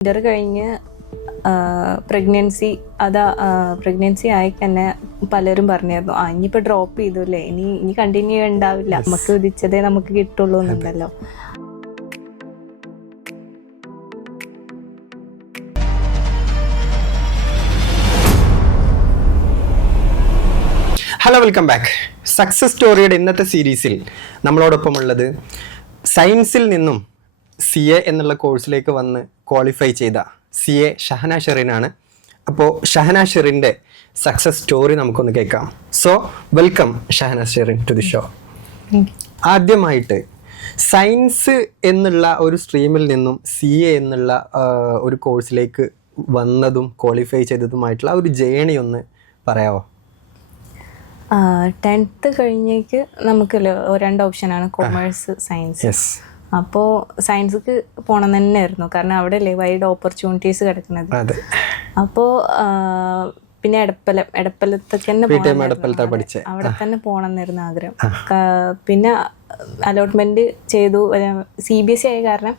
Inter കഴിഞ്ഞ് pregnancy അതാ pregnancy ആയി തന്നെ പലരും പറഞ്ഞായിരുന്നു ആ ഇനിയിപ്പോ ഡ്രോപ്പ് ചെയ്തു അല്ലേ ഇനി ഇനി കണ്ടിന്യൂ ഉണ്ടാവില്ല നമുക്ക് വിധിച്ചതേ നമുക്ക് കിട്ടുള്ളൂ എന്നുണ്ടല്ലോ. ഹലോ വെൽക്കം ബാക്ക് സക്സസ് സ്റ്റോറിയുടെ ഇന്നത്തെ സീരീസിൽ നമ്മളോടൊപ്പം ഉള്ളത് സയൻസിൽ നിന്നും സി എ എന്നുള്ള കോഴ്സിലേക്ക് വന്ന് ക്വാളിഫൈ ചെയ്ത സി എ ഷഹന ഷെറിനാണ് അപ്പോൾ ഷഹന ഷെറിന്റെ സക്സസ് സ്റ്റോറി നമുക്കൊന്ന് കേൾക്കാം. So welcome Shahana Sherin to the show ആദ്യമായിട്ട് സയൻസ് എന്നുള്ള ഒരു സ്ട്രീമിൽ നിന്നും സി എ എന്നുള്ള ഒരു കോഴ്സിലേക്ക് വന്നതും ക്വാളിഫൈ ചെയ്തതുമായിട്ടുള്ള ഒരു ജേണി ഒന്ന് പറയാമോ ടെൻത്ത് കഴിഞ്ഞേക്ക് നമുക്കല്ലോ രണ്ട് ഓപ്ഷനാണ് കൊമേഴ്സ് സയൻസ് അപ്പോൾ സയൻസിക്ക് പോകണം തന്നെ ആയിരുന്നു കാരണം അവിടെ അല്ലേ വൈഡ് ഓപ്പർച്യൂണിറ്റീസ് കിടക്കുന്നത്. അതെ. അപ്പോൾ പിന്നെ എടപ്പലം എടപ്പലത്തൊക്കെ തന്നെ. അവിടെ തന്നെ പോകണം എന്നായിരുന്നു ആഗ്രഹം. പിന്നെ അലോട്ട്മെന്റ് ചെയ്തു. സി ബി എസ് ഇ ആയ കാരണം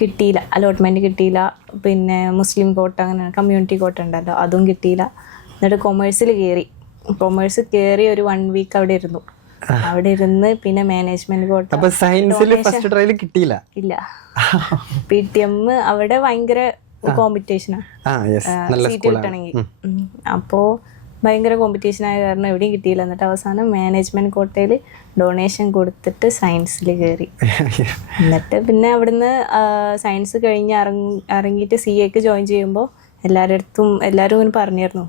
കിട്ടിയില്ല. അലോട്ട്മെന്റ് കിട്ടിയില്ല. പിന്നെ മുസ്ലിം കോട്ട അങ്ങനെ കമ്മ്യൂണിറ്റി കോട്ട ഉണ്ടല്ലോ അതും കിട്ടിയില്ല. എന്നിട്ട് കൊമേഴ്സിൽ കയറി കൊമേഴ്സ് കയറി ഒരു വൺ വീക്ക് അവിടെ ഇരുന്നു. അവിടെ ഇരുന്ന് പിന്നെ മാനേജ്മെന്റ് കോട്ട അപ്പൊ സയൻസിൽ ഫസ്റ്റ് ട്രയൽ കിട്ടിയില്ല. ഇല്ല. പി ടി എം അവിടെ ഭയങ്കര കോമ്പറ്റീഷനാണ് സീറ്റ് കിട്ടണമെങ്കിൽ അപ്പോ ഭയങ്കര കോമ്പറ്റീഷൻ ആയ കാരണം എവിടെയും കിട്ടിയില്ല. എന്നിട്ട് അവസാനം മാനേജ്മെന്റ് കോട്ടയിൽ ഡൊണേഷൻ കൊടുത്തിട്ട് സയൻസിൽ കയറി എന്നിട്ട് പിന്നെ അവിടുന്ന് സയൻസ് കഴിഞ്ഞ് ഇറങ്ങി ഇറങ്ങിയിട്ട് സി എക്ക് ജോയിൻ ചെയ്യുമ്പോൾ എല്ലാവരുടെ അടുത്തും എല്ലാവരും ഇങ്ങനെ പറഞ്ഞിരുന്നു.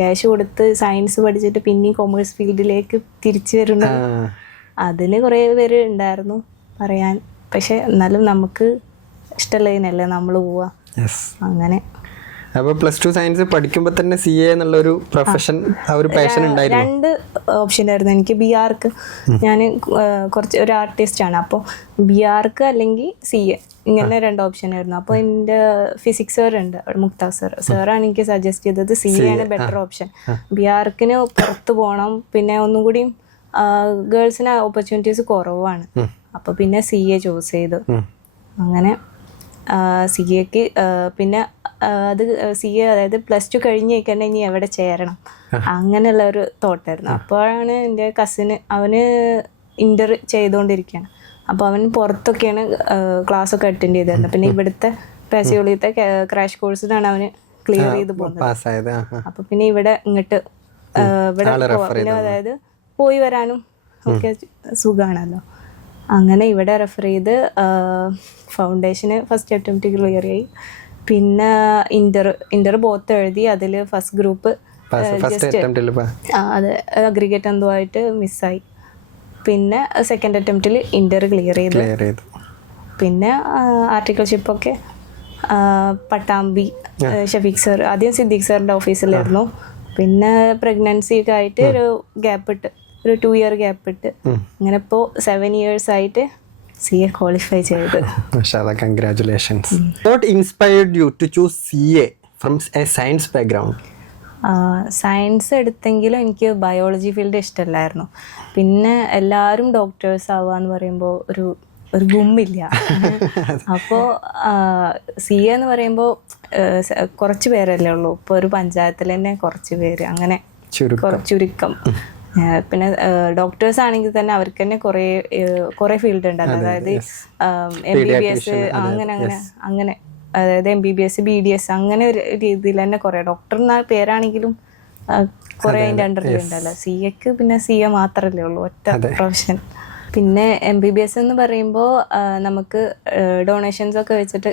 ക്യാഷ് കൊടുത്ത് സയൻസ് പഠിച്ചിട്ട് പിന്നെയും കൊമേഴ്സ് ഫീൽഡിലേക്ക് തിരിച്ചു വരുന്നു. അതിന് കുറേ പേര് ഉണ്ടായിരുന്നു പറയാൻ. പക്ഷെ എന്നാലും നമുക്ക് ഇഷ്ടമുള്ളതിനല്ലേ നമ്മൾ പോവാ അങ്ങനെ. അപ്പൊ പ്ലസ് ടു സയൻസ് പഠിക്കുമ്പോ തന്നെ സി എ എന്നുള്ള ഒരു പ്രൊഫഷൻ ആ ഒരു പാഷൻ ഉണ്ടായിരുന്നു. രണ്ട് ഓപ്ഷൻ ആയിരുന്നു. എനിക്ക് ബി ആർക്ക് ഞാൻ കുറച്ച് ഒരു ആർട്ടിസ്റ്റ് ആണ്. അപ്പോൾ ബി ആർക്ക് അല്ലെങ്കിൽ സി എ ഇങ്ങനെ രണ്ട് ഓപ്ഷൻ ആയിരുന്നു. അപ്പോൾ എന്റെ ഫിസിക്സ് സാർ ഉണ്ട്. മുക്ത സാർ സാറാണ് എനിക്ക് സജസ്റ്റ് ചെയ്തത് സി എ ആണ് ബെറ്റർ ഓപ്ഷൻ ബി ആർക്കിന് പുറത്ത് പോകണം പിന്നെ ഒന്നും കൂടി ഗേൾസിന് ഓപ്പർച്യൂണിറ്റീസ് കുറവാണ്. അപ്പോൾ പിന്നെ സി എ ചൂസ് ചെയ്തു. അങ്ങനെ സി എക്ക് പിന്നെ അത് സി എ അതായത് പ്ലസ് ടു കഴിഞ്ഞ് കഴിക്കാൻ ഇനി എവിടെ ചേരണം. അങ്ങനെയുള്ള ഒരു തോട്ടായിരുന്നു. അപ്പോഴാണ് എന്റെ കസിന് അവന് ഇന്റർ ചെയ്തുകൊണ്ടിരിക്കുകയാണ്. അപ്പോൾ അവൻ പുറത്തൊക്കെയാണ് ക്ലാസ് ഒക്കെ അറ്റൻഡ് ചെയ്തിരുന്നത്. പിന്നെ ഇവിടുത്തെ പാസിയോളിയത്തെ ക്രാഷ് കോഴ്സിനാണ് അവന് ക്ലിയർ ചെയ്ത് പോകുന്നത്. പാസ്സായത്. ആ ആ. അപ്പൊ പിന്നെ ഇവിടെ ഇങ്ങോട്ട് ഇവിടെ അതായത് പോയി വരാനും ഒക്കെ സുഖാണല്ലോ. അങ്ങനെ ഇവിടെ റെഫർ ചെയ്ത് ഫൗണ്ടേഷന് ഫസ്റ്റ് അറ്റംപ്റ്റ് ക്ലിയർ ആയി. പിന്നെ ഇന്റർ ഇന്റർ ബോത്ത് എഴുതി അതിൽ ഫസ്റ്റ് ഗ്രൂപ്പ് അത്. അഗ്രിഗേറ്റ് എന്തോ ആയിട്ട് മിസ്സായി പിന്നെ സെക്കൻഡ് അറ്റംപ്റ്റിൽ ഇന്റർ ക്ലിയർ ചെയ്തു. പിന്നെ ആർട്ടിക്കിൾഷിപ്പൊക്കെ പട്ടാമ്പി ഷഫീഖ് സർ ആദ്യം സിദ്ദീഖ് സാറിന്റെ ഓഫീസിലായിരുന്നു പിന്നെ പ്രഗ്നൻസി ഒക്കെ ആയിട്ട് ഒരു ഗ്യാപ്പ് ഇട്ട്. ഒരു ടു ഇയർ ഗ്യാപ്പ് ഇട്ട് അങ്ങനെ ഇപ്പോൾ സെവൻ ഇയേഴ്സ് ആയിട്ട് സി എ ക്വാളിഫൈ ചെയ്ത് congratulations what inspired you to choose C A from a science background science എടുത്തെങ്കിലും എനിക്ക് ബയോളജി ഫീൽഡ് ഇഷ്ടമല്ലായിരുന്നു പിന്നെ എല്ലാവരും ഡോക്ടേഴ്സ് ആവുക എന്ന് പറയുമ്പോൾ ഒരു ഒരു ഗുമ്മില്ല. അപ്പോൾ സി എ എന്ന് പറയുമ്പോൾ കുറച്ച് പേരല്ലേ ഉള്ളൂ. ഇപ്പോൾ ഒരു പഞ്ചായത്തിൽ തന്നെ കുറച്ച് പേര്. അങ്ങനെ ചുരുക്കം. പിന്നെ ഡോക്ടേഴ്സ് ആണെങ്കിൽ തന്നെ അവർക്ക് തന്നെ കുറേ കുറേ ഫീൽഡ് ഉണ്ട്. അതായത് എം ബി ബി എസ് അങ്ങനെ അങ്ങനെ അങ്ങനെ. അതായത് M B B S B D S അങ്ങനെ ഒരു രീതിയിൽ തന്നെ കുറേ. ഡോക്ടർ എന്ന പേരാണെങ്കിലും കൊറേ അതിന്റെ അണ്ടറിൽ ഉണ്ടല്ലോ. സി എക്ക് പിന്നെ സി എ മാത്രമല്ലേ ഉള്ളൂ ഒറ്റ പ്രൊഫഷൻ പിന്നെ എം ബി ബി എസ് എന്ന് പറയുമ്പോൾ നമുക്ക് ഡൊണേഷൻസ് ഒക്കെ വെച്ചിട്ട്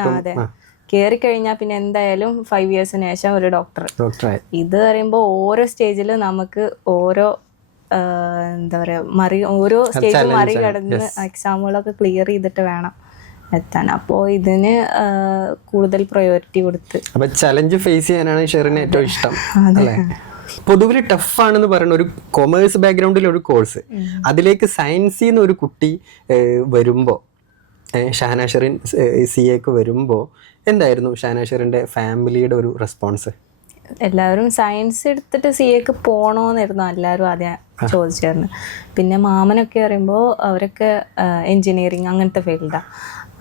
ആ, അതെ. കയറി കഴിഞ്ഞാൽ പിന്നെ എന്തായാലും ഫൈവ് ഇയേഴ്സിന് ശേഷം ഒരു ഡോക്ടർ ഇത് പറയുമ്പോൾ ഓരോ സ്റ്റേജിൽ നമുക്ക് ഓരോ എന്താ പറയാ മറി ഓരോ സ്റ്റേജ് മറികടന്ന് എക്സാമുകളൊക്കെ ക്ലിയർ ചെയ്തിട്ട് വേണം എത്താൻ. അപ്പോൾ ഇതിന് കൂടുതൽ പ്രയോറിറ്റി കൊടുത്ത്. അപ്പൊ ചലഞ്ച് ഫേസ് ചെയ്യാനാണ് ഷെറിന് ഏറ്റവും ഇഷ്ടം അല്ലേ? പൊതുവിൽ ടഫാണെന്ന് പറയുന്ന ഒരു കൊമേഴ്സ് ബാക്ക്ഗ്രൗണ്ടിൽ ഒരു കോഴ്സ് അതിലേക്ക് സയൻസിൽ നിന്ന് ഒരു കുട്ടി ഏഹ്, വരുമ്പോ ഏഹ്, ഷെറിൻ സി എക്ക് വരുമ്പോൾ എന്തായിരുന്നു ഷാനാഷറിന്റെ ഫാമിലിയുടെ ഒരു റെസ്പോൺസ്? എല്ലാവരും സയൻസ് എടുത്തിട്ട് സി എക്ക് പോകണമെന്നായിരുന്നു എല്ലാവരും ആദ്യം ചോദിച്ചായിരുന്നു പിന്നെ മാമനൊക്കെ പറയുമ്പോൾ അവരൊക്കെ എൻജിനീയറിങ് അങ്ങനത്തെ ഫീൽഡാണ്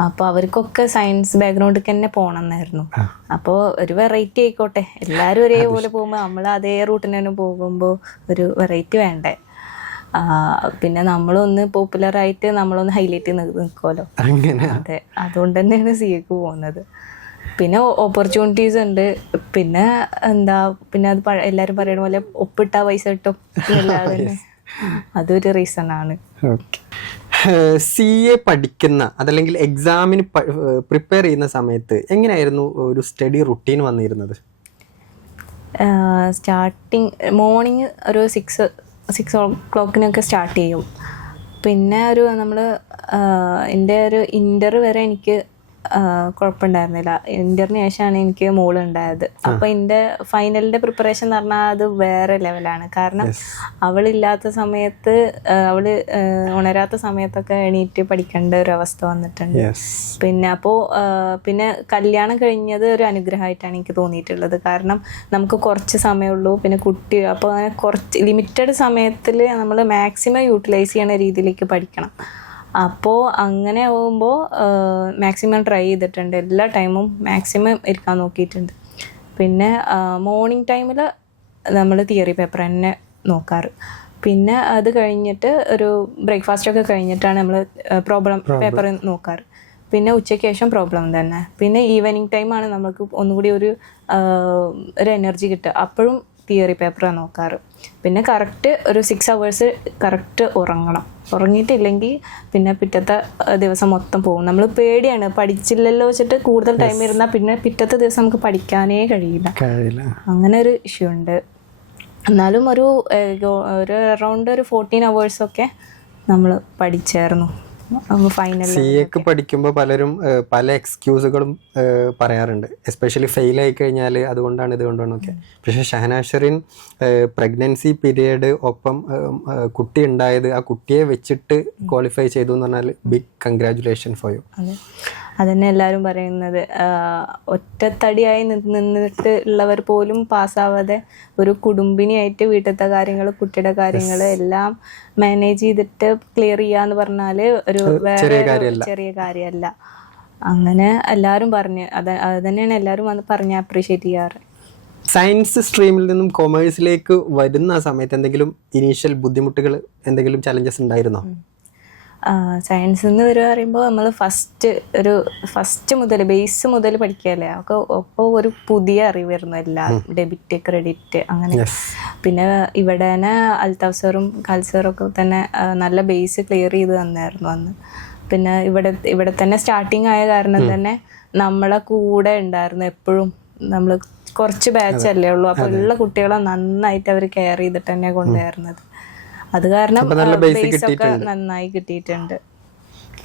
അപ്പോൾ അവർക്കൊക്കെ സയൻസ് ബാക്ക്ഗ്രൗണ്ടിൽ തന്നെ പോകണം എന്നായിരുന്നു അപ്പോൾ ഒരു വെറൈറ്റി ആയിക്കോട്ടെ. എല്ലാവരും ഒരേപോലെ പോകുമ്പോൾ നമ്മൾ അതേ റൂട്ടിന് തന്നെ പോകുമ്പോൾ ഒരു വെറൈറ്റി വേണ്ടേ? പിന്നെ നമ്മളൊന്ന് പോപ്പുലർ ആയിട്ട് നമ്മളൊന്ന് ഹൈലൈറ്റ് നിൽക്കുമല്ലോ അങ്ങനെ. അതെ അതുകൊണ്ട് തന്നെയാണ് സി എക്ക് പോകുന്നത്. പിന്നെ ഓപ്പർച്യൂണിറ്റീസ് ഉണ്ട്. പിന്നെ എന്താ പിന്നെ അത് എല്ലാരും പറയുന്ന പോലെ ഒപ്പിട്ട പൈസ കിട്ടും അതൊരു റീസൺ ആണ്. സി എ പഠിക്കുന്ന അതല്ലെങ്കിൽ എക്സാമിന് പ്രിപ്പയർ ചെയ്യുന്ന സമയത്ത് എങ്ങനെയായിരുന്നു ഒരു സ്റ്റഡി റുട്ടീൻ വന്നിരുന്നത്? സ്റ്റാർട്ടിങ് മോർണിംഗ് ഒരു സിക്സ് സിക്സ് ഓ ക്ലോക്കിനൊക്കെ സ്റ്റാർട്ട് ചെയ്യും. പിന്നെ ഒരു നമ്മൾ എന്റെ ഒരു ഇന്റർ വരെ എനിക്ക് കുഴപ്പമുണ്ടായിരുന്നില്ല ഇന്ററിന് ശേഷമാണ് എനിക്ക് മോളുണ്ടായത്. അപ്പോൾ എന്റെ ഫൈനലിന്റെ പ്രിപ്പറേഷൻ എന്ന് പറഞ്ഞാൽ അത് വേറെ ലെവലാണ് കാരണം അവളില്ലാത്ത സമയത്ത് അവൾ അവൾ ഉണരാത്ത സമയത്തൊക്കെ എണീറ്റ് പഠിക്കേണ്ട ഒരു അവസ്ഥ വന്നിട്ടുണ്ട്. പിന്നെ അപ്പോൾ പിന്നെ കല്യാണം കഴിഞ്ഞത് ഒരു അനുഗ്രഹമായിട്ടാണ് എനിക്ക് തോന്നിയിട്ടുള്ളത്. കാരണം നമുക്ക് കുറച്ച് സമയമുള്ളൂ. പിന്നെ കുട്ടി അപ്പോൾ അങ്ങനെ കുറച്ച് ലിമിറ്റഡ് സമയത്തിൽ നമ്മൾ മാക്സിമം യൂട്ടിലൈസ് ചെയ്യുന്ന രീതിയിലേക്ക് പഠിക്കണം. അപ്പോൾ അങ്ങനെ ആകുമ്പോൾ മാക്സിമം ട്രൈ ചെയ്തിട്ടുണ്ട്. എല്ലാ ടൈമും മാക്സിമം ഇരിക്കാൻ നോക്കിയിട്ടുണ്ട്. പിന്നെ മോർണിംഗ് ടൈമിൽ നമ്മൾ തിയറി പേപ്പർ തന്നെ നോക്കാറ്. പിന്നെ അത് കഴിഞ്ഞിട്ട് ഒരു ബ്രേക്ക്ഫാസ്റ്റ് ഒക്കെ കഴിഞ്ഞിട്ടാണ് നമ്മൾ പ്രോബ്ലം പേപ്പർ നോക്കാറ്. പിന്നെ ഉച്ചയ്ക്ക് ശേഷം പ്രോബ്ലം തന്നെ. പിന്നെ ഈവനിങ് ടൈമാണ് നമുക്ക് ഒന്നുകൂടി ഒരു ഒരു എനർജി കിട്ടുക. അപ്പോഴും തിയറി പേപ്പറാണ് നോക്കാറ്. പിന്നെ കറക്റ്റ് ഒരു സിക്സ് അവേഴ്സ് കറക്റ്റ് ഉറങ്ങണം. ഉറങ്ങിയിട്ടില്ലെങ്കിൽ പിന്നെ പിറ്റത്തെ ദിവസം മൊത്തം പോകും. നമ്മൾ പേടിയാണ്. പഠിച്ചില്ലല്ലോ വെച്ചിട്ട് കൂടുതൽ ടൈം ഇരുന്നാൽ പിന്നെ പിറ്റത്തെ ദിവസം നമുക്ക് പഠിക്കാനേ കഴിയില്ല. അങ്ങനെ ഒരു ഇഷ്യൂ ഉണ്ട്. എന്നാലും ഒരു ഒരു അറൗണ്ട് ഒരു ഫോർട്ടീൻ അവേഴ്സൊക്കെ നമ്മൾ പഠിച്ചായിരുന്നു. സി എക്ക് പഠിക്കുമ്പോൾ പലരും പല എക്സ്ക്യൂസുകളും പറയാറുണ്ട്. എസ്പെഷ്യലി ഫെയിൽ ആയി കഴിഞ്ഞാൽ അതുകൊണ്ടാണ് ഇതുകൊണ്ടാണൊക്കെ പക്ഷെ ഷഹനാഷറിൻ പ്രഗ്നൻസി പീരിയഡ് ഒപ്പം കുട്ടി ഉണ്ടായത് ആ കുട്ടിയെ വെച്ചിട്ട് ക്വാളിഫൈ ചെയ്തു എന്ന് പറഞ്ഞാൽ ബിഗ് കൺഗ്രാറ്റുലേഷൻ ഫോർ യു അതന്നെ എല്ലാവരും പറയുന്നത്. ഒറ്റത്തടിയായി നിന്നിട്ട് ഉള്ളവർ പോലും പാസ്സാവാതെ ഒരു കുടുംബിനിയായിട്ട് വീട്ടിലത്തെ കാര്യങ്ങൾ കുട്ടിയുടെ കാര്യങ്ങൾ എല്ലാം മാനേജ് ചെയ്തിട്ട് ക്ലിയർ ചെയ്യാന്ന് പറഞ്ഞാൽ ഒരു ചെറിയ കാര്യമല്ല. അങ്ങനെ എല്ലാവരും പറഞ്ഞ് അത് അത് തന്നെയാണ് എല്ലാവരും വന്ന് പറഞ്ഞ് അപ്രീഷിയേറ്റ് ചെയ്യാറ്. സയൻസ് സ്ട്രീമിൽ നിന്നും കൊമേഴ്സിലേക്ക് വരുന്ന ആ സമയത്ത് എന്തെങ്കിലും ഇനീഷ്യൽ ബുദ്ധിമുട്ടുകൾ എന്തെങ്കിലും ചലഞ്ചസ് ഉണ്ടായിരുന്നോ? സയൻസ് എന്ന് വരിക പറയുമ്പോൾ നമ്മൾ ഫസ്റ്റ് ഒരു ഫസ്റ്റ് മുതൽ ബേസ് മുതൽ പഠിക്കുകയല്ലേ? ഒക്കെ ഒപ്പം ഒരു പുതിയ അറിവായിരുന്നു എല്ലാം. ഡെബിറ്റ് ക്രെഡിറ്റ് അങ്ങനെ. പിന്നെ ഇവിടെ തന്നെ അൽതാഫ് സാറും ഒക്കെ തന്നെ നല്ല ബേസ് ക്ലിയർ ചെയ്ത് തന്നായിരുന്നു അന്ന്. പിന്നെ ഇവിടെ ഇവിടെ തന്നെ സ്റ്റാർട്ടിങ് ആയ കാരണം തന്നെ നമ്മളെ കൂടെ ഉണ്ടായിരുന്നു എപ്പോഴും. നമ്മൾ കുറച്ച് ബാച്ച് അല്ലേ ഉള്ളൂ. അപ്പോൾ ഉള്ള കുട്ടികളെ നന്നായിട്ട് അവർ കെയർ ചെയ്തിട്ട് തന്നെ കൊണ്ടുവരുന്നത്. അത് കാരണം ബേസ് ഒക്കെ നന്നായി കിട്ടിയിട്ടുണ്ട്.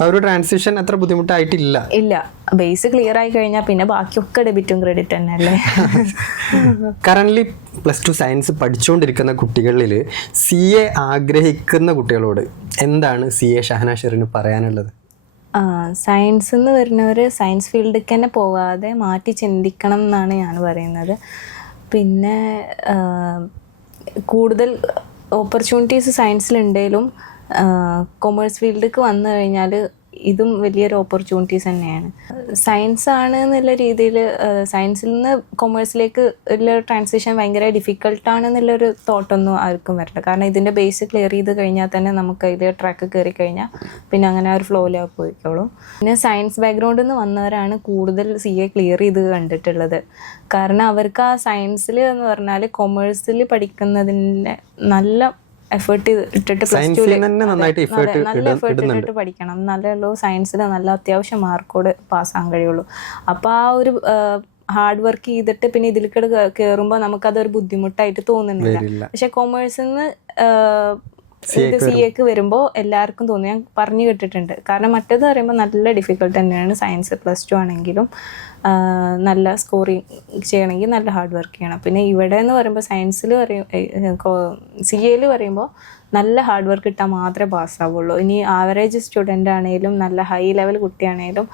ആ ഒരു ട്രാൻസിഷൻ അത്ര ബുദ്ധിമുട്ടായിട്ടില്ല. ഇല്ല. ബേസ് ക്ലിയർ ആയി കഴിഞ്ഞാൽ പിന്നെ ബാക്കിയൊക്കെ ഡെബിറ്റും ക്രെഡിറ്റ് തന്നെ അല്ലേ കറന്റ് പ്ലസ് ടു സയൻസ് പഠിച്ചുകൊണ്ടിരിക്കുന്ന കുട്ടികളിൽ സി എ ആഗ്രഹിക്കുന്ന കുട്ടികളോട് എന്താണ് സി എ ഷഹനാഷറിന് പറയാനുള്ളത്? സയൻസ് എന്ന് വരുന്നവർ സയൻസ് ഫീൽഡിലേക്ക് തന്നെ പോകാതെ മാറ്റി ചിന്തിക്കണം എന്നാണ് ഞാൻ പറയുന്നത്. പിന്നെ കൂടുതൽ ഓപ്പർച്യൂണിറ്റീസ് സയൻസിലുണ്ടെങ്കിലും കൊമേഴ്സ് ഫീൽഡിലേക്ക് വന്നു കഴിഞ്ഞാൽ ഇതും വലിയൊരു ഓപ്പർച്യൂണിറ്റീസ് തന്നെയാണ്. സയൻസ് ആണ് എന്നുള്ള രീതിയിൽ സയൻസിൽ നിന്ന് കൊമേഴ്സിലേക്ക് ഉള്ള ട്രാൻസിഷൻ ഭയങ്കര ഡിഫിക്കൽട്ടാണ് എന്നുള്ളൊരു തോട്ടൊന്നും ആർക്കും വരില്ല. കാരണം ഇതിന്റെ ബേസ് ക്ലിയർ ചെയ്ത് കഴിഞ്ഞാൽ തന്നെ നമുക്ക് അതിൽ ട്രാക്ക് കയറി കഴിഞ്ഞാൽ പിന്നെ അങ്ങനെ ഒരു ഫ്ലോയിലായി പോയിക്കോളും. പിന്നെ സയൻസ് ബാക്ക്ഗ്രൗണ്ടിൽ നിന്ന് വന്നവരാണ് കൂടുതൽ സി എ ക്ലിയർ ചെയ്ത് കണ്ടിട്ടുള്ളത്. കാരണം അവർക്ക് ആ സയൻസിൽ എന്ന് പറഞ്ഞാൽ കൊമേഴ്സിൽ പഠിക്കുന്നതിന്റെ നല്ല എഫേർട്ട് ഇട്ടിട്ട് പ്ലസ് നല്ല എഫേർട്ട് ഇട്ടിട്ട് പഠിക്കണം. നല്ലുള്ളൂ സയൻസിൽ നല്ല അത്യാവശ്യം മാർക്കോട് പാസ്സാൻ കഴിയുള്ളൂ. അപ്പോൾ ആ ഒരു ഹാർഡ് വർക്ക് ചെയ്തിട്ട് പിന്നെ ഇതിലേക്ക് കയറുമ്പോൾ നമുക്കതൊരു ബുദ്ധിമുട്ടായിട്ട് തോന്നുന്നില്ല. പക്ഷെ കൊമേഴ്സിൽ നിന്ന് ഇത് സി എക്ക് വരുമ്പോൾ എല്ലാവർക്കും തോന്നി. ഞാൻ പറഞ്ഞു കേട്ടിട്ടുണ്ട്. കാരണം മറ്റേത് പറയുമ്പോൾ നല്ല ഡിഫിക്കൽട്ട് തന്നെയാണ്. സയൻസ് പ്ലസ് ടു ആണെങ്കിലും നല്ല സ്കോറിങ് ചെയ്യണമെങ്കിൽ നല്ല ഹാർഡ് വർക്ക് ചെയ്യണം. പിന്നെ ഇവിടെ എന്ന് പറയുമ്പോൾ സയൻസിൽ പറയും സി എയിൽ പറയുമ്പോൾ നല്ല ഹാർഡ് വർക്ക് ഇട്ടാൽ മാത്രമേ പാസ്സാവുള്ളൂ ഇനി ആവറേജ് സ്റ്റുഡന്റ് ആണെങ്കിലും നല്ല ഹൈ ലെവൽ കുട്ടിയാണെങ്കിലും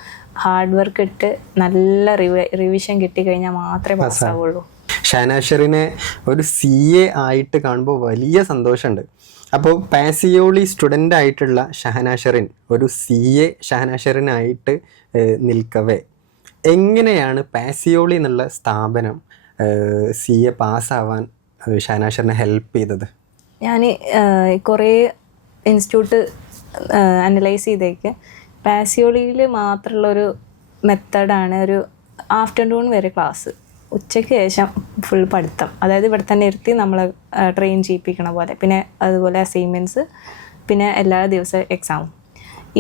ഹാർഡ് വർക്ക് ഇട്ട് നല്ല റിവ റിവിഷൻ കിട്ടിക്കഴിഞ്ഞാൽ മാത്രമേ പാസ്സാവുള്ളൂ ഷാനാഷറിനെ ഒരു സി എ ആയിട്ട് കാണുമ്പോൾ വലിയ സന്തോഷമുണ്ട്. അപ്പോൾ പാസിയോളി സ്റ്റുഡന്റ് ആയിട്ടുള്ള ഷഹനാഷറിൻ ഷെറിൻ ഒരു സി എ ഷഹന ഷെറിനായിട്ട് നിൽക്കവേ. എങ്ങനെയാണ് പാസിയോളി എന്നുള്ള സ്ഥാപനം സി എ പാസ്സാവാൻ ഷഹന ഷെറിനെ ഹെൽപ്പ് ചെയ്തത്? ഞാൻ കുറേ ഇൻസ്റ്റിറ്റ്യൂട്ട് അനലൈസ് ചെയ്തേക്ക്. പാസിയോളിയിൽ മാത്രമുള്ളൊരു മെത്തഡാണ് ഒരു ആഫ്റ്റർനൂൺ വരെ ക്ലാസ്. ഉച്ചയ്ക്ക് ശേഷം ഫുൾ പഠിത്തം. അതായത് ഇവിടെ തന്നെ ഇരുത്തി നമ്മൾ ട്രെയിൻ ചെയ്യിപ്പിക്കണ പോലെ. പിന്നെ അതുപോലെ അസൈൻമെന്റ്സ് പിന്നെ എല്ലാ ദിവസവും എക്സാമും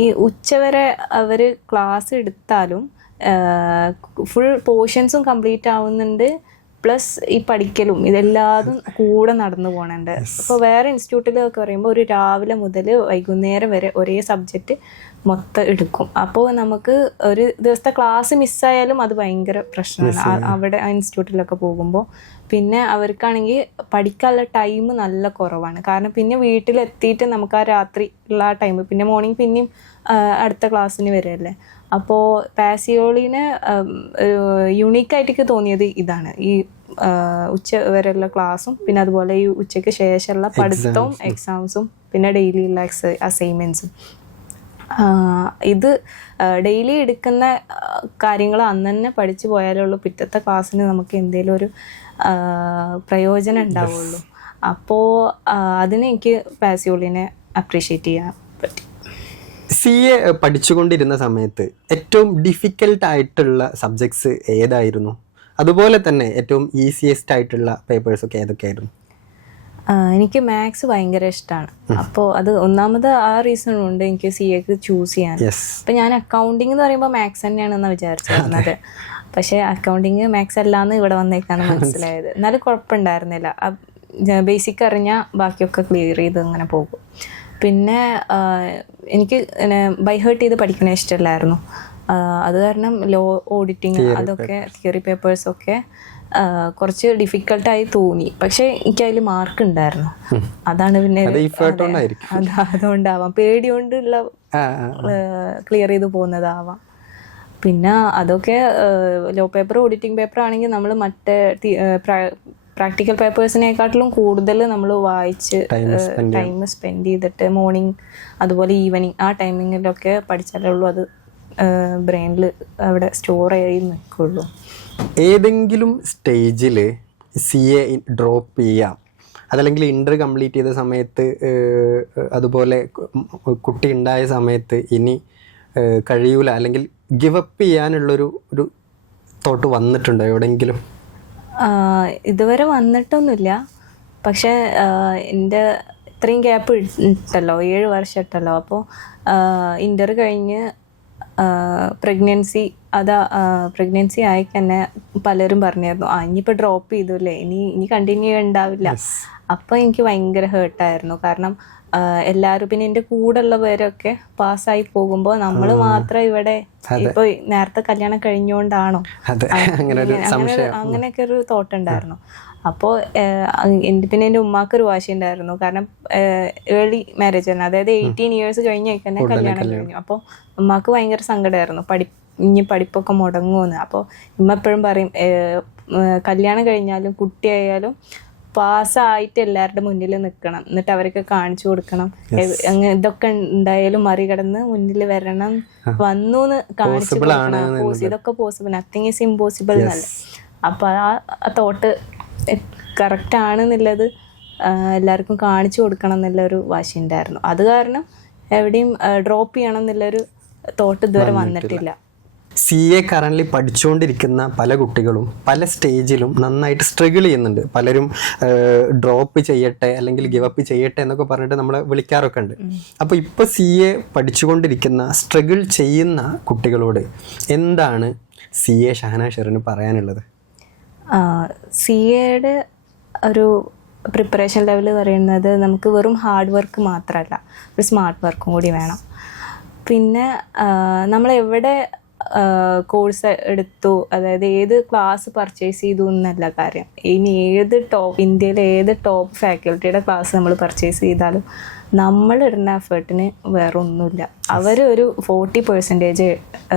ഈ ഉച്ചവരെ അവർ ക്ലാസ് എടുത്താലും ഫുൾ പോർഷൻസും കംപ്ലീറ്റ് ആവുന്നുണ്ട്. പ്ലസ് ഈ പഠിക്കലും ഇതെല്ലാതും കൂടെ നടന്നു പോകണുണ്ട് അപ്പോൾ വേറെ ഇൻസ്റ്റിറ്റ്യൂട്ടിലൊക്കെ പറയുമ്പോൾ ഒരു രാവിലെ മുതൽ വൈകുന്നേരം വരെ ഒരേ സബ്ജക്റ്റ് മൊത്തം എടുക്കും. അപ്പോൾ നമുക്ക് ഒരു ദിവസത്തെ ക്ലാസ് മിസ്സായാലും അത് ഭയങ്കര പ്രശ്നമാണ്. അവിടെ ആ ഇൻസ്റ്റിറ്റ്യൂട്ടിലൊക്കെ പോകുമ്പോൾ പിന്നെ അവർക്കാണെങ്കിൽ പഠിക്കാനുള്ള ടൈം നല്ല കുറവാണ്. കാരണം പിന്നെ വീട്ടിലെത്തിയിട്ട് നമുക്ക് ആ രാത്രി ഉള്ള ആ ടൈം പിന്നെ മോർണിംഗ് പിന്നെയും അടുത്ത ക്ലാസ്സിന് വരുമല്ലേ അപ്പോൾ പാസിയോളിന് യുണീക്കായിട്ടേക്ക് തോന്നിയത് ഇതാണ്. ഈ ഉച്ച വരെയുള്ള ക്ലാസ്സും പിന്നെ അതുപോലെ ഈ ഉച്ചയ്ക്ക് ശേഷമുള്ള പഠിത്തവും എക്സാംസും പിന്നെ ഡെയിലി ഉള്ള അസൈൻമെന്റ്സും ഇത് ഡെയിലി എടുക്കുന്ന കാര്യങ്ങൾ അന്ന് തന്നെ പഠിച്ചു പോയാലേ ഉള്ളൂ. പിറ്റത്തെ ക്ലാസ്സിന് നമുക്ക് എന്തെങ്കിലും ഒരു പ്രയോജനം ഉണ്ടാവുള്ളൂ. അപ്പോൾ അതിന് എനിക്ക് പാസിയോളിനെ അപ്രീഷിയേറ്റ് ചെയ്യാൻ പറ്റി. സി എ പഠിച്ചുകൊണ്ടിരുന്ന സമയത്ത് ഏറ്റവും ഡിഫിക്കൽട്ട് ആയിട്ടുള്ള സബ്ജക്ട്സ് ഏതായിരുന്നു? അതുപോലെ തന്നെ ഏറ്റവും ഈസിയസ്റ്റ് ആയിട്ടുള്ള പേപ്പേഴ്സൊക്കെ ഏതൊക്കെയായിരുന്നു? എനിക്ക് മാത്സ് ഭയങ്കര ഇഷ്ടമാണ് അപ്പോൾ അത് ഒന്നാമത് ആ റീസൺ ഉണ്ട് എനിക്ക് സി എക്ക് ചൂസ് ചെയ്യാൻ. അപ്പം ഞാൻ അക്കൗണ്ടിങ് എന്ന് പറയുമ്പോൾ മാത്സ് തന്നെയാണെന്നാണ് വിചാരിച്ചിരുന്നത്. പക്ഷേ അക്കൗണ്ടിങ് മാത്സ് അല്ലാന്ന് ഇവിടെ വന്നേക്കാണ് മനസ്സിലായത്. എന്നാലും കുഴപ്പമുണ്ടായിരുന്നില്ല. ബേസിക് അറിഞ്ഞാൽ ബാക്കിയൊക്കെ ക്ലിയർ ചെയ്ത് അങ്ങനെ പോകും. പിന്നെ എനിക്ക് ബൈ ഹേർട്ട് ചെയ്ത് പഠിക്കണ ഇഷ്ടമല്ലായിരുന്നു അത് കാരണം ലോ ഓഡിറ്റിങ് അതൊക്കെ തിയറി പേപ്പേഴ്സൊക്കെ കുറച്ച് ഡിഫിക്കൽട്ടായി തോന്നി. പക്ഷെ എനിക്ക് അതിൽ മാർക്ക് ഉണ്ടായിരുന്നു അതാണ് പിന്നെ അതുകൊണ്ടാവാം. പേടി കൊണ്ടുള്ള. ക്ലിയർ ചെയ്ത് പോകുന്നതാവാം. പിന്നെ അതൊക്കെ ലോ പേപ്പർ ഓഡിറ്റിംഗ് പേപ്പർ ആണെങ്കിൽ നമ്മൾ മറ്റേ പ്രാക്ടിക്കൽ പേപ്പേഴ്സിനെക്കാട്ടിലും കൂടുതൽ നമ്മൾ വായിച്ച് ടൈം സ്പെൻഡ് ചെയ്തിട്ട് മോർണിംഗ് അതുപോലെ ഈവനിങ് ആ ടൈമിങ്ങിലൊക്കെ പഠിച്ചാലേ ഉള്ളൂ. അത് ബ്രെയിനിൽ അവിടെ സ്റ്റോർ ചെയ്യുന്നൊക്കെ നിൽക്കുള്ളൂ ഏതെങ്കിലും സ്റ്റേജിൽ സി എ ഡ്രോപ്പ് ചെയ്യാം. അതല്ലെങ്കിൽ ഇന്റർ കംപ്ലീറ്റ് ചെയ്ത സമയത്ത് അതുപോലെ കുട്ടി ഉണ്ടായ സമയത്ത് ഇനി കഴിയൂല. അല്ലെങ്കിൽ ഗിവപ്പ് ചെയ്യാനുള്ളൊരു ഒരു തോട്ട് വന്നിട്ടുണ്ടോ എവിടെയെങ്കിലും? ഇതുവരെ വന്നിട്ടൊന്നുമില്ല. പക്ഷേ എന്റെ ഇത്രയും ഗ്യാപ്പ് ഇട്ടല്ലോ. ഏഴ് വർഷം ഇട്ടല്ലോ. അപ്പോൾ ഇന്റർ കഴിഞ്ഞ് പ്രഗ്നൻസി അതാ പ്രഗ്നൻസി ആയി തന്നെ പലരും പറഞ്ഞായിരുന്നു ആ ഇനിയിപ്പോൾ ഡ്രോപ്പ് ചെയ്തു അല്ലേ? ഇനി ഇനി കണ്ടിന്യൂ ഉണ്ടാവില്ല അപ്പോൾ എനിക്ക് ഭയങ്കര ഹേർട്ടായിരുന്നു കാരണം എല്ലാരും എല്ലാവരും പിന്നെ എന്റെ കൂടെ ഉള്ളവരൊക്കെ പാസ്സായി പോകുമ്പോൾ നമ്മൾ മാത്രം ഇവിടെ ഇപ്പൊ നേരത്തെ കല്യാണം കഴിഞ്ഞുകൊണ്ടാണോ അങ്ങനെയൊക്കെ ഒരു തോട്ട് ഉണ്ടായിരുന്നു. അപ്പോൾ എന്റെ പിന്നെ എന്റെ ഉമ്മാക്ക് ഒരു വാശി ഉണ്ടായിരുന്നു. കാരണം ഏർലി മാരേജ് ആണ് അതായത് എയ്റ്റീൻ ഇയേഴ്സ് കഴിഞ്ഞ് തന്നെ കല്യാണം കഴിഞ്ഞു. അപ്പോൾ ഉമ്മാക്ക് ഭയങ്കര സങ്കടമായിരുന്നു പഠി ഇനി പഠിപ്പൊക്കെ മുടങ്ങുമെന്ന്. അപ്പോൾ ഇമ്മ എപ്പോഴും പറയും കല്യാണം കഴിഞ്ഞാലും കുട്ടിയായാലും പാസ്സായിട്ട് എല്ലാവരുടെ മുന്നിൽ നിൽക്കണം. എന്നിട്ട് അവരൊക്കെ കാണിച്ചു കൊടുക്കണം. അങ്ങനെ അങ്ങ് ഇതൊക്കെ ഉണ്ടായാലും മറികടന്ന് മുന്നിൽ വരണം. വന്നു കാണിച്ചു കൊടുക്കണം. ഇതൊക്കെ പോസിബിൾ നത്തിങ് ഈസ് ഇമ്പോസിബിൾ എന്നല്ല. അപ്പൊ ആ തോട്ട് കറക്റ്റ് ആണെന്നുള്ളത് എന്നുള്ളത് എല്ലാവർക്കും കാണിച്ചു കൊടുക്കണം എന്നുള്ളൊരു വാശി ഉണ്ടായിരുന്നു. അത് കാരണം എവിടെയും ഡ്രോപ്പ് ചെയ്യണം എന്നുള്ളൊരു തോട്ട് ഇതുവരെ വന്നിട്ടില്ല. സി എ കറന്റ്ലി പഠിച്ചുകൊണ്ടിരിക്കുന്ന പല കുട്ടികളും പല സ്റ്റേജിലും നന്നായിട്ട് സ്ട്രഗിൾ ചെയ്യുന്നുണ്ട്. പലരും ഡ്രോപ്പ് ചെയ്യട്ടെ അല്ലെങ്കിൽ ഗിവപ്പ് ചെയ്യട്ടെ എന്നൊക്കെ പറഞ്ഞിട്ട് നമ്മളെ വിളിക്കാറൊക്കെ ഉണ്ട്. അപ്പോൾ ഇപ്പോൾ സി എ പഠിച്ചുകൊണ്ടിരിക്കുന്ന സ്ട്രഗിൾ ചെയ്യുന്ന കുട്ടികളോട് എന്താണ് സി എ ഷഹന ഷെറിന് പറയാനുള്ളത്? സി എയുടെ ഒരു പ്രിപ്പറേഷൻ ലെവൽ പറയുന്നത് നമുക്ക് വെറും ഹാർഡ് വർക്ക് മാത്രമല്ല ഒരു സ്മാർട്ട് വർക്കും കൂടി വേണം. പിന്നെ നമ്മൾ എവിടെ കോഴ്സ് എടുത്തു. അതായത് ഏത് ക്ലാസ് പർച്ചേസ് ചെയ്തു എന്നല്ല കാര്യം. ഇനി ഏത് ടോപ്പ് ഇന്ത്യയിലെ ഏത് ടോപ്പ് ഫാക്കൽറ്റിയുടെ ക്ലാസ് നമ്മൾ പർച്ചേസ് ചെയ്താലും നമ്മൾ ഇടുന്ന എഫേർട്ടിന് വേറെ ഒന്നുമില്ല അവർ ഒരു ഫോർട്ടി പെർസെന്റേജ്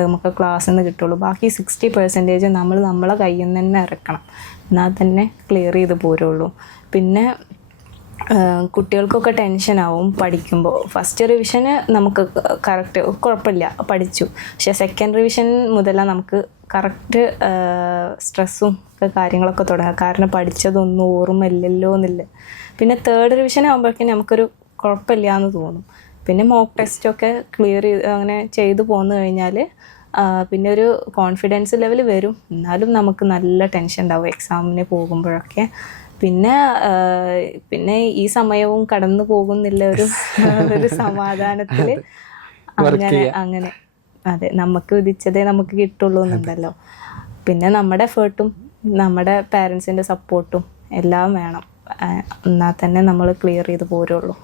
നമുക്ക് ക്ലാസ്സിൽ നിന്ന് കിട്ടുള്ളൂ. ബാക്കി സിക്സ്റ്റി പെർസെന്റേജ് നമ്മൾ നമ്മളെ കയ്യിൽ നിന്ന് തന്നെ ഇറക്കണം. എന്നാൽ തന്നെ ക്ലിയർ ചെയ്ത് പോരുള്ളൂ. പിന്നെ കുട്ടികൾക്കൊക്കെ ടെൻഷനാവും പഠിക്കുമ്പോൾ ഫസ്റ്റ് റിവിഷന് നമുക്ക് കറക്റ്റ് കുഴപ്പമില്ല പഠിച്ചു. പക്ഷേ സെക്കൻഡ് റിവിഷൻ മുതലാണ് നമുക്ക് കറക്റ്റ് സ്ട്രെസ്സും കാര്യങ്ങളൊക്കെ തുടങ്ങുക കാരണം പഠിച്ചതൊന്നും ഓർമ്മയില്ലല്ലോ എന്നില്ല. പിന്നെ തേർഡ് റിവിഷൻ ആകുമ്പോഴേക്കും നമുക്കൊരു കുഴപ്പമില്ല എന്ന് തോന്നും. പിന്നെ മോക്ക് ടെസ്റ്റൊക്കെ ക്ലിയർ ചെയ്ത് അങ്ങനെ ചെയ്തു പോന്നു കഴിഞ്ഞാൽ പിന്നെ ഒരു കോൺഫിഡൻസ് ലെവൽ വരും. എന്നാലും നമുക്ക് നല്ല ടെൻഷൻ ഉണ്ടാവും എക്സാമിന് പോകുമ്പോഴൊക്കെ. പിന്നെ പിന്നെ ഈ സമയവും കടന്നു പോകുന്നില്ല ഒരു ഒരു സമാധാനത്തിൽ അങ്ങനെ അങ്ങനെ. അതെ നമുക്ക് വിധിച്ചതേ നമുക്ക് കിട്ടുള്ളൂ എന്നുണ്ടല്ലോ. പിന്നെ നമ്മുടെ എഫേർട്ടും നമ്മുടെ പാരൻസിന്റെ സപ്പോർട്ടും എല്ലാം വേണം. എന്നാൽ തന്നെ നമ്മൾ ക്ലിയർ ചെയ്ത് പോരുള്ളൂ.